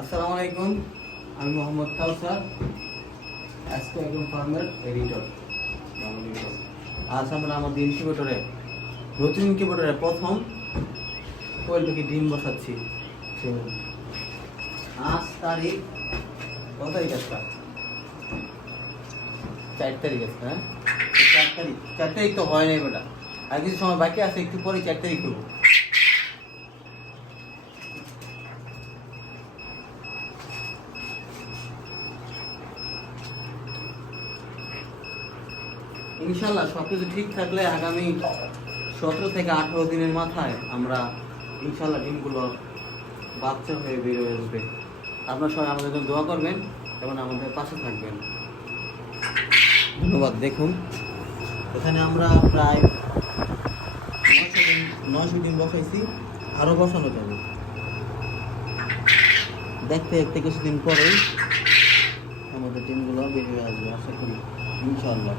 আসসালামু আলাইকুম, আমি মোহাম্মদ কাউসার, আজকে একজন ফার্মের এডিটর। আজ আমরা আমাদের নতুন ইনকিউবেটরে প্রথম কোয়েল পাখি ডিম বসাচ্ছি। আজ তারিখ কত তারিখ আজকে? 4 তারিখ আজকে। হ্যাঁ, 4 তারিখ তো হয় নাই বেটা, আর কিছু সময় বাকি আছে, একটু পরে 4 তারিখ করবো। ইনশাল্লাহ সবকিছু ঠিক থাকলে আগামী 17 থেকে 18 দিনের মাথায় আমরা ইনশাল্লাহ ডিমগুলো বাচ্চা হয়ে বের হয়ে আসবে। আপনারা সবাই আমাদের জন্য দোয়া করবেন এবং আমাদের পাশে থাকবেন। ধন্যবাদ। দেখুন, এখানে আমরা প্রায় 900 ডিম বসাইছি, আরও বসানো যাবে। দেখতে দেখতে কিছুদিন পরেই আমাদের ডিমগুলো বেরিয়ে আসবে, আশা করি ইনশাল্লাহ।